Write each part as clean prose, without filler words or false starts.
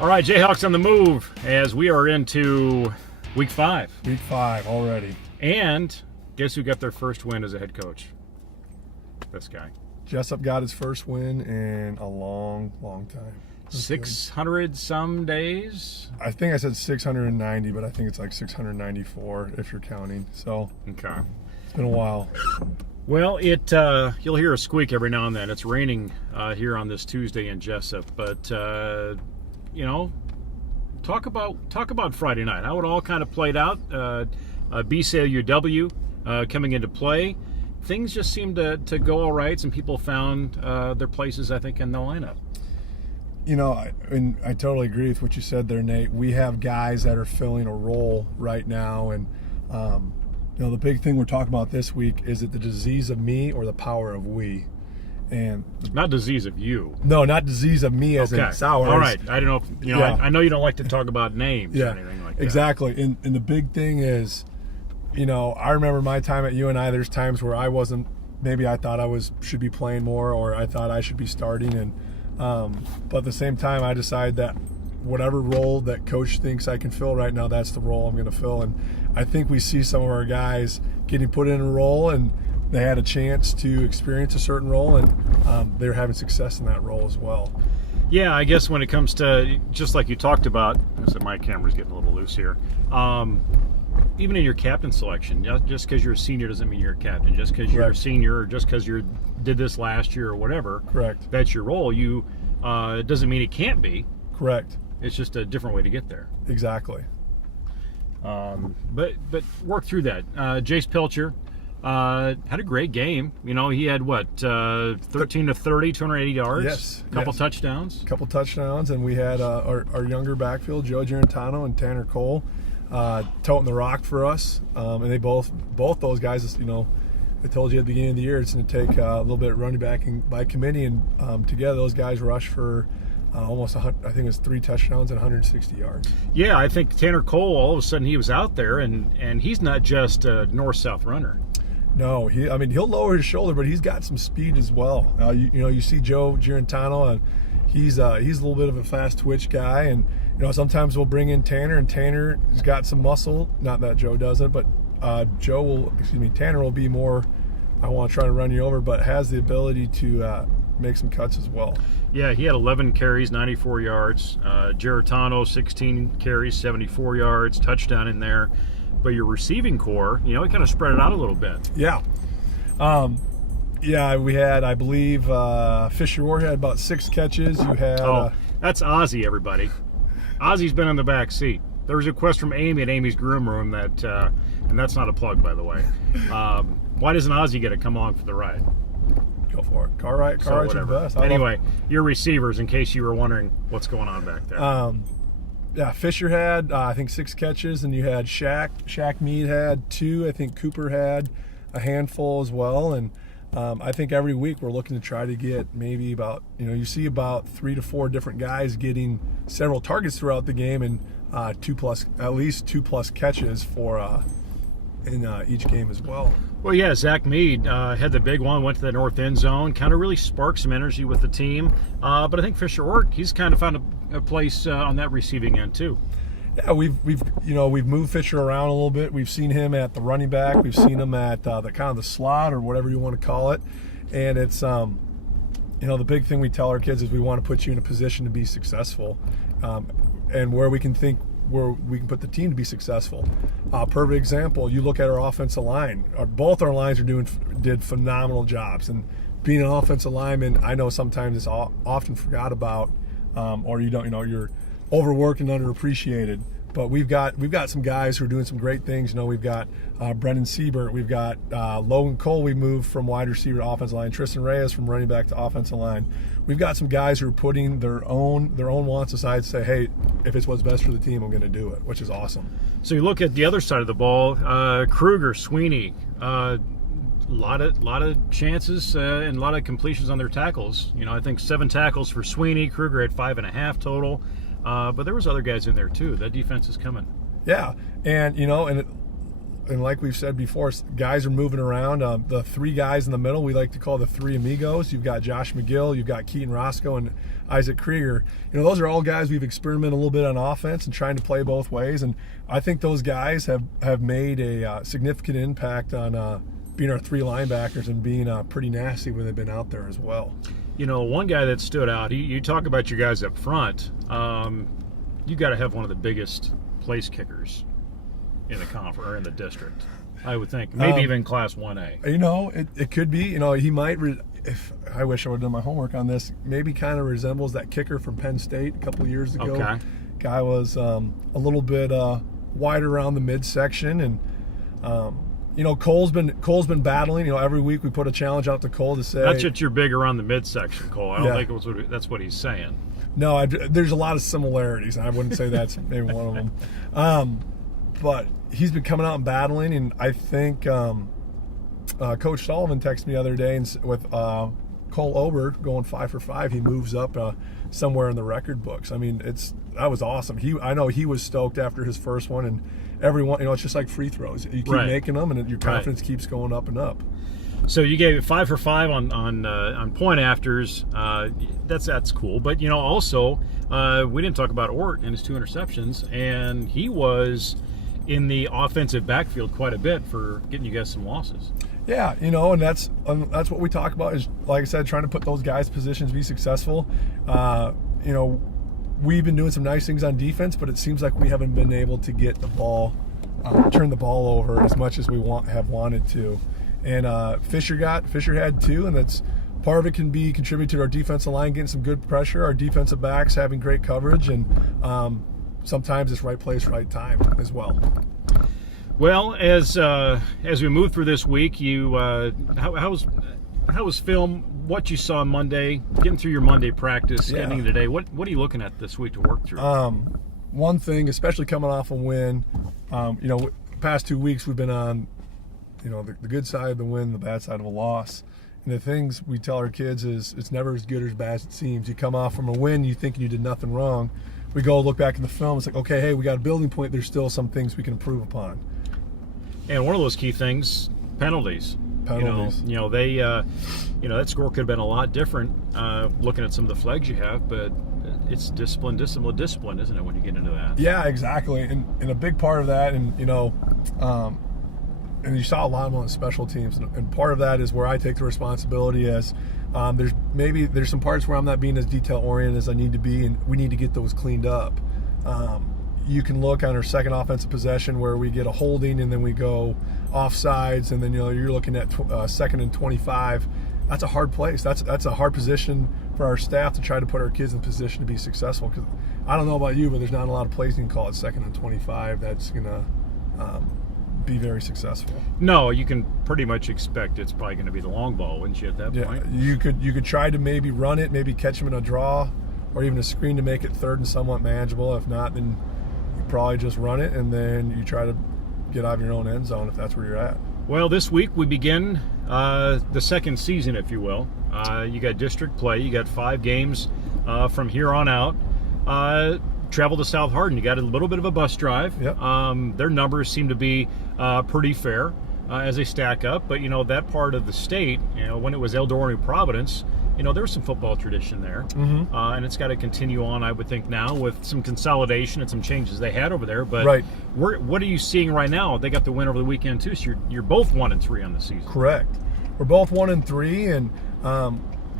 All right, Jayhawks on the move as we are into week 5. Week 5 already. And guess who got their first win as a head coach? This guy. Jesup got his first win in a long, long time. 600 some days? I think I said 690, but I think it's like 694 if you're counting. So okay, it's been a while. Well, you'll hear a squeak every now and then. It's raining here on this Tuesday in Jesup, but talk about Friday night. How it all kind of played out. BCLUW coming into play. Things just seemed to go all right. Some people found their places, I think, in the lineup. I totally agree with what you said there, Nate. We have guys that are filling a role right now, and the big thing we're talking about this week is it the disease of me or the power of we? And not disease of you. No, not disease of me as in Sauer. All right. I don't know. I know you don't like to talk about names or anything like that. Exactly. And the big thing is, I remember my time at UNI. There's times where I wasn't. Maybe I thought should be playing more, or I thought I should be starting. And but at the same time, I decided that whatever role that coach thinks I can fill right now, that's the role I'm going to fill. And I think we see some of our guys getting put in a role, and they had a chance to experience a certain role, and they're having success in that role as well. Yeah, I guess when it comes to, just like you talked about, so my camera's getting a little loose here, even in your captain selection, just because you're a senior doesn't mean you're a captain. Just because you're a senior, or just because you did this last year or whatever, correct, that's your role. It doesn't mean it can't be. Correct. It's just a different way to get there. Exactly. But work through that. Jace Pilcher had a great game. He had 13 to 30, 280 yards. Yes. Couple touchdowns. Couple touchdowns, and we had our younger backfield, Joe Girantano and Tanner Cole, toting the rock for us. And they both those guys, I told you at the beginning of the year it's going to take a little bit of running back by committee, and together those guys rushed for almost I think it was 3 touchdowns and 160 yards. Yeah, I think Tanner Cole, all of a sudden he was out there, and he's not just a north-south runner. No, he'll lower his shoulder, but he's got some speed as well. You see Joe Girantano, and he's a little bit of a fast twitch guy, and sometimes we'll bring in Tanner, and Tanner's got some muscle. Not that Joe doesn't, but Tanner will be more, I want to try to run you over, but has the ability to make some cuts as well. Yeah, he had 11 carries, 94 yards. Girantano, 16 carries, 74 yards, touchdown in there. But your receiving core, he kind of spread it out a little bit. Yeah. We had, I believe, Fisher Orr had about 6 catches. You had... that's Ozzy, everybody. Ozzy's been in the back seat. There was a request from Amy at Amy's Groom Room that, and that's not a plug, by the way. Why doesn't Ozzy get to come along for the ride? Go for it. Car ride's the best. Anyway, your receivers, in case you were wondering what's going on back there. Fisher had, I think, 6 catches, and you had Shaq Mead had 2. I think Cooper had a handful as well. And I think every week we're looking to try to get maybe about, you see about 3 to 4 different guys getting several targets throughout the game, and at least 2+ catches for in each game as well. Well, yeah, Zach Mead had the big one, went to the north end zone, kind of really sparked some energy with the team. But I think Fisher Orr, he's kind of found a place on that receiving end too. Yeah, we've moved Fisher around a little bit. We've seen him at the running back. We've seen him at the slot, or whatever you want to call it. And it's the big thing we tell our kids is we want to put you in a position to be successful, and where we can put the team to be successful. Perfect example, you look at our offensive line. Both our lines did phenomenal jobs. And being an offensive lineman, I know sometimes it's often forgot about, or you're overworked and underappreciated. But we've got some guys who are doing some great things. We've got Brendan Siebert, we've got Logan Cole. We moved from wide receiver to offensive line. Tristan Reyes from running back to offensive line. We've got some guys who are putting their own wants aside to say, hey, if it's what's best for the team, I'm going to do it, which is awesome. So you look at the other side of the ball, Kruger, Sweeney, a lot of chances and a lot of completions on their tackles. I think 7 tackles for Sweeney. Kruger had 5.5 total. But there was other guys in there too. That defense is coming. Yeah, and and like we've said before, guys are moving around. The three guys in the middle we like to call the three amigos. You've got Josh McGill, you've got Keaton Roscoe, and Isaac Krieger. Those are all guys we've experimented a little bit on offense and trying to play both ways. And I think those guys have made a significant impact on being our three linebackers and being pretty nasty when they've been out there as well. One guy that stood out, you talk about your guys up front, you got to have one of the biggest place kickers in the conference or in the district, I would think. Maybe even Class 1A. It could be. He might, if I wish I would have done my homework on this, maybe kind of resembles that kicker from Penn State a couple of years ago. Okay. Guy was a little bit wider around the midsection, and Cole's been battling. Every week we put a challenge out to Cole to say that's just you're big around the midsection, Cole. I don't think that's what he's saying. No, there's a lot of similarities, and I wouldn't say that's maybe one of them. But he's been coming out and battling, and I think Coach Sullivan texted me the other day and with Cole Ober going 5 for 5, he moves up somewhere in the record books. I mean, that was awesome. I know he was stoked after his first one, and everyone, it's just like free throws. You keep making them, and your confidence keeps going up and up. So you gave it 5 for 5 on point afters. That's cool. But also we didn't talk about Ort and his 2 interceptions, and he was in the offensive backfield quite a bit for getting you guys some losses. Yeah, and that's what we talk about is, like I said, trying to put those guys in positions to be successful. We've been doing some nice things on defense, but it seems like we haven't been able to get the ball, turn the ball over as much as we have wanted to. And Fisher had 2, and that's part of it can be contributed to our defensive line getting some good pressure, our defensive backs having great coverage, and sometimes it's right place, right time as well. Well, as we move through this week, how was film? What you saw Monday, getting through your Monday practice, getting into today. What are you looking at this week to work through? One thing, especially coming off a win, past 2 weeks we've been on, the good side of the win, the bad side of a loss. And the things we tell our kids is it's never as good or as bad as it seems. You come off from a win, you think you did nothing wrong. We go look back in the film, it's like, okay, hey, we got a building point. There's still some things we can improve upon. And one of those key things, penalties. That score could have been a lot different looking at some of the flags you have, but it's discipline, isn't it, when you get into that? Yeah, exactly. And a big part of that, and you saw a lot of them on special teams, and part of that is where I take the responsibility as there's some parts where I'm not being as detail-oriented as I need to be, and we need to get those cleaned up. You can look on our second offensive possession where we get a holding and then we go offsides, and then you're looking at second and 25. That's a hard place. That's a hard position for our staff to try to put our kids in position to be successful. Because I don't know about you, but there's not a lot of plays you can call it second and 25 that's gonna be very successful. No, you can pretty much expect it's probably going to be the long ball, wouldn't you, at that point? You could try to maybe run it, maybe catch them in a draw, or even a screen to make it third and somewhat manageable. If not, then you probably just run it, and then you try to get out of your own end zone if that's where you're at. Well, this week we begin the second season, if you will. You got district play. You got 5 games from here on out. Travel to South Hardin. You got a little bit of a bus drive. Yep. Their numbers seem to be pretty fair as they stack up. But, that part of the state, when it was Eldora and Providence, there was some football tradition there. Mm-hmm. And it's got to continue on, I would think, now with some consolidation and some changes they had over there. But right. What are you seeing right now? They got the win over the weekend, too, so you're both 1-3 on the season. Correct. We're both 1-3, and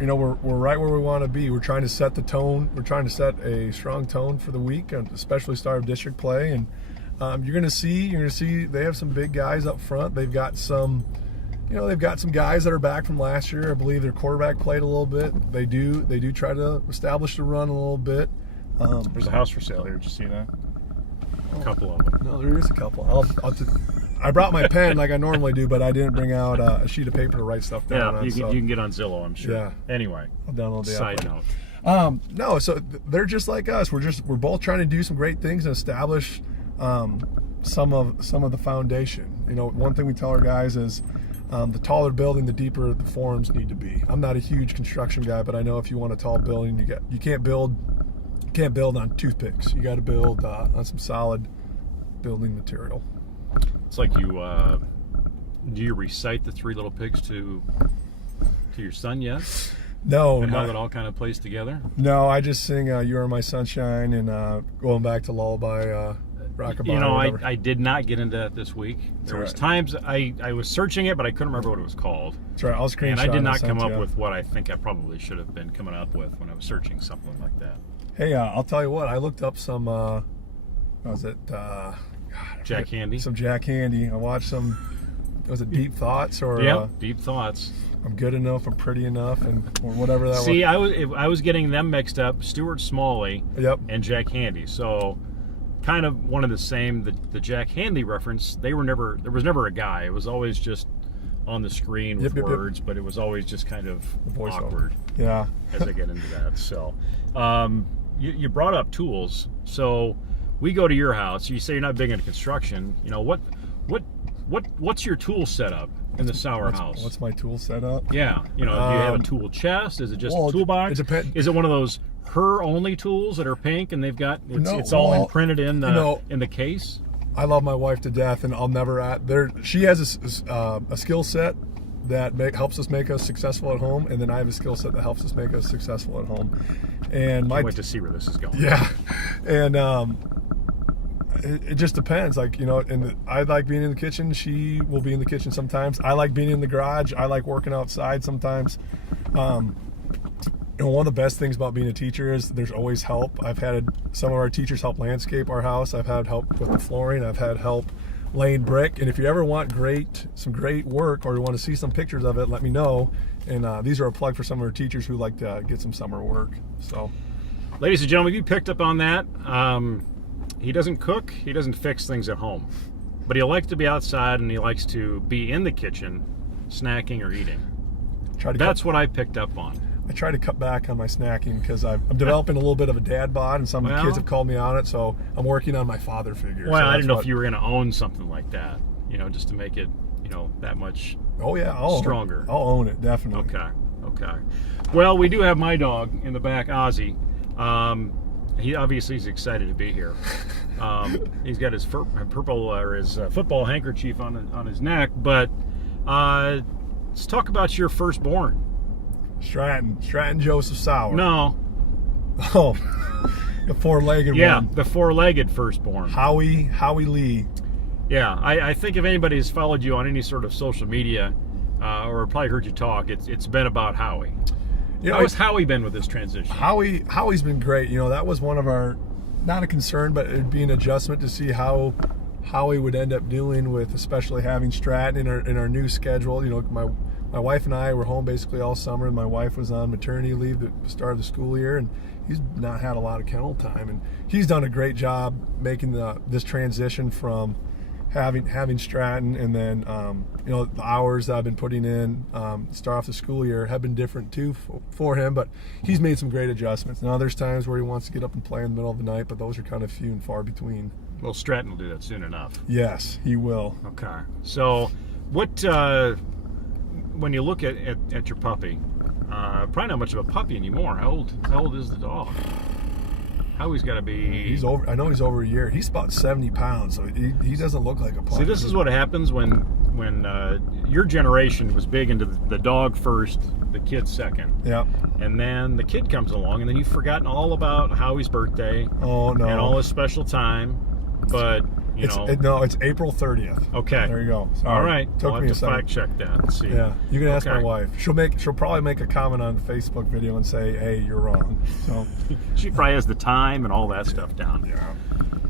we're right where we want to be. We're trying to set the tone. We're trying to set a strong tone for the week, especially start of district play. And you're going to see they have some big guys up front. They've got some guys that are back from last year. I believe their quarterback played a little bit. They do try to establish the run a little bit. There's a house for sale here. Did you see that? A couple of them. No, there is a couple. I brought my pen like I normally do, but I didn't bring out a sheet of paper to write stuff down on. You can get on Zillow, I'm sure. Yeah. Anyway, I'll download the side note. No, so they're just like us. We're both trying to do some great things and establish some of the foundation. One thing we tell our guys is the taller the building, the deeper the forms need to be. I'm not a huge construction guy, but I know if you want a tall building, you can't build on toothpicks. You got to build on some solid building material. It's like you do you recite the Three Little Pigs to your son yet? No. And how it all kind of plays together? No, I just sing "You Are My Sunshine" and going back to lullaby, rockabye. You know, I did not get into that this week. There was times I was searching it, but I couldn't remember what it was called. That's right. I'll screenshot. And I did not come up you. with what I think I probably should have been coming up with when I was searching something like that. Hey, I'll tell you what. I looked up some. What was it? Jack Handy. Some Jack Handy. I watched some. Was it Deep Thoughts or? Yeah, Deep Thoughts. I'm good enough. I'm pretty enough, or whatever that was. See, I was getting them mixed up. Stuart Smalley. Yep. And Jack Handy. So, kind of one of the same. The Jack Handy reference. There was never a guy. It was always just on the screen with words, but it was always just kind of awkward. Yeah. As I get into that. So, you brought up tools. So, we go to your house. You say you're not big into construction. You know what's your tool setup in the Sauer house? What's my tool setup? Yeah, you know, do you have a tool chest? Is it just a toolbox? It depends. Is it one of those her only tools that are pink and they've got it's all imprinted in the case? I love my wife to death, and I'll never she has a skill set that helps us make us successful at home, and then I have a skill set that helps us make us successful at home. And I can't wait to see where this is going. Yeah, and it just depends. Like, you know, I like being in the kitchen. She will be in the kitchen sometimes. I like being in the garage. I like working outside sometimes. And one of the best things about being a teacher is there's always help. I've had some of our teachers help landscape our house. I've had help with the flooring. I've had help laying brick. And if you ever want some great work, or you want to see some pictures of it, let me know. And these are a plug for some of our teachers who like to get some summer work. So, ladies and gentlemen, you picked up on that. He doesn't cook, he doesn't fix things at home, but he likes to be outside and he likes to be in the kitchen snacking or eating. That's what I picked up on. I try to cut back on my snacking because I'm developing a little bit of a dad bod, and some kids have called me on it, so I'm working on my father figure. Well, I didn't know if you were going to own something like that, you know, just to make it, you know, that much stronger. I'll own it, definitely. Okay. Well, we do have my dog in the back, Ozzy. He obviously is excited to be here. He's got his football handkerchief on his neck. But let's talk about your firstborn. Stratton Joseph Sauer. No. Oh, the four-legged one. Yeah, the four-legged firstborn. Howie Lee. Yeah, I think if anybody has followed you on any sort of social media or probably heard you talk, it's been about Howie. You know, how has Howie been with this transition? Howie's been great. You know, that was one of our, not a concern, but it'd be an adjustment to see how Howie would end up doing with, especially having Stratton in our new schedule. You know, my wife and I were home basically all summer, and my wife was on maternity leave at the start of the school year, and he's not had a lot of kennel time, and he's done a great job making this transition from having Stratton, and then you know, the hours that I've been putting in start off the school year have been different too for him, but he's made some great adjustments. Now there's times where he wants to get up and play in the middle of the night, but those are kind of few and far between. Well, Stratton will do that soon enough. Yes, he will. Okay. So what when you look at your puppy, probably not much of a puppy anymore. How old is the dog? Howie's got to be... He's over. I know he's over a year. He's about 70 pounds, so he doesn't look like a puppy. See, this is what happens when your generation was big into the dog first, the kid second. Yeah. And then the kid comes along, and then you've forgotten all about Howie's birthday. Oh, no. And all his special time. But, you know... it's April 30th. Okay. There you go. Sorry. All right. Took me a second. Fact check that and see. Yeah. You can ask my wife. She'll probably make a comment on the Facebook video and say, "Hey, you're wrong." So she probably has the time and all that stuff down. Yeah.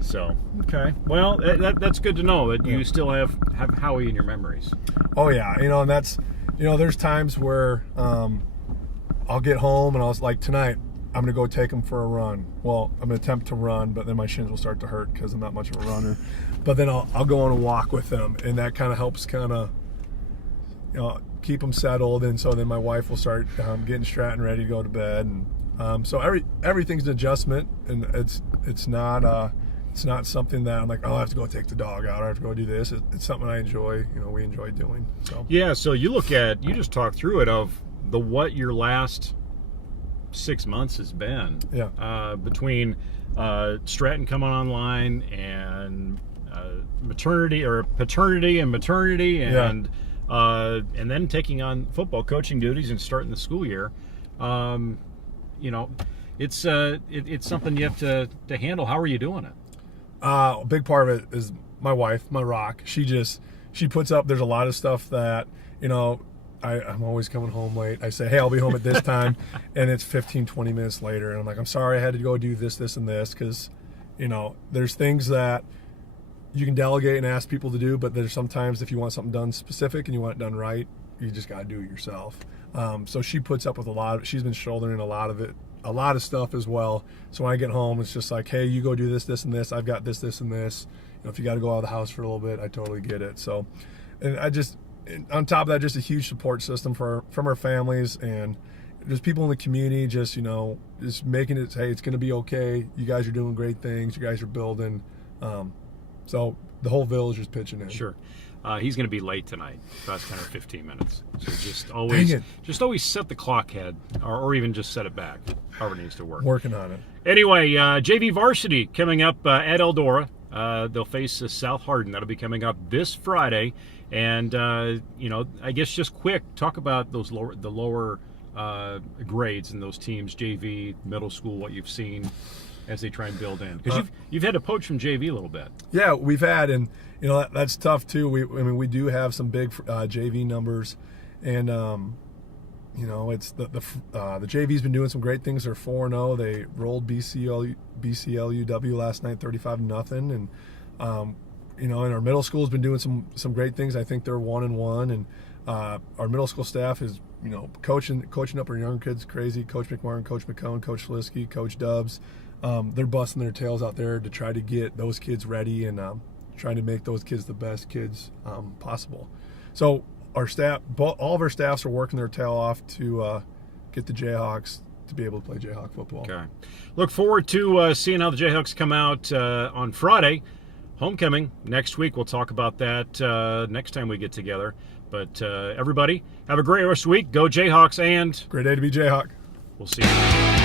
So okay. Well, that's good to know that you still have Howie in your memories. Oh yeah. You know, and that's, you know, there's times where I'll get home and I was like, tonight I'm gonna go take him for a run. Well, I'm gonna attempt to run, but then my shins will start to hurt because I'm not much of a runner. But then I'll go on a walk with them, and that kind of helps keep them settled. And so then my wife will start getting Stratton ready to go to bed, and so everything's an adjustment, and it's not something that I'm like, oh, I have to go take the dog out, or I have to go do this. It's something I enjoy. You know, we enjoy doing. So yeah. So you just talked through it of what your last 6 months has been. Yeah. Between Stratton coming online and maternity or paternity and maternity, and then taking on football coaching duties and starting the school year. It's something you have to handle. How are you doing it? A big part of it is my wife, my rock. She puts up. There's a lot of stuff that I'm always coming home late. I say, hey, I'll be home at this time, and it's 15, 20 minutes later, and I'm like, I'm sorry, I had to go do this, and this, because there's things that you can delegate and ask people to do, but there's sometimes if you want something done specific and you want it done right, you just got to do it yourself. So she puts up with a lot of. She's been shouldering a lot of it. A lot of stuff as well. So when I get home, it's just like, hey, you go do this, and this. I've got this, and this. If you got to go out of the house for a little bit, I totally get it. So, and on top of that, just a huge support system from our families and just people in the community. Just making it. Hey, it's going to be okay. You guys are doing great things. You guys are building. So the whole village is pitching in. Sure. He's going to be late tonight, about 10 or 15 minutes. So just always set the clock head, or even just set it back. However it needs to work. Working on it. Anyway, JV varsity coming up at Eldora. They'll face South Hardin. That'll be coming up this Friday. And I guess just quick, talk about the lower grades in those teams, JV, middle school, what you've seen as they try and build in, because you've had to poach from JV a little bit. Yeah, we've had, and that's tough too. We do have some big JV numbers, and it's the JV's been doing some great things. They're 4-0. They rolled BCLUW last night, 35-0, and and our middle school's been doing some great things. I think they're 1-1, and our middle school staff is coaching up our young kids crazy. Coach McMartin, Coach McCone, Coach Schlisky, Coach Dubs. They're busting their tails out there to try to get those kids ready and trying to make those kids the best kids possible. So our staff, all of our staffs are working their tail off to get the Jayhawks to be able to play Jayhawk football. Okay. Look forward to seeing how the Jayhawks come out on Friday. Homecoming next week. We'll talk about that next time we get together. But everybody, have a great rest of the week. Go Jayhawks, and great day to be Jayhawk. We'll see you.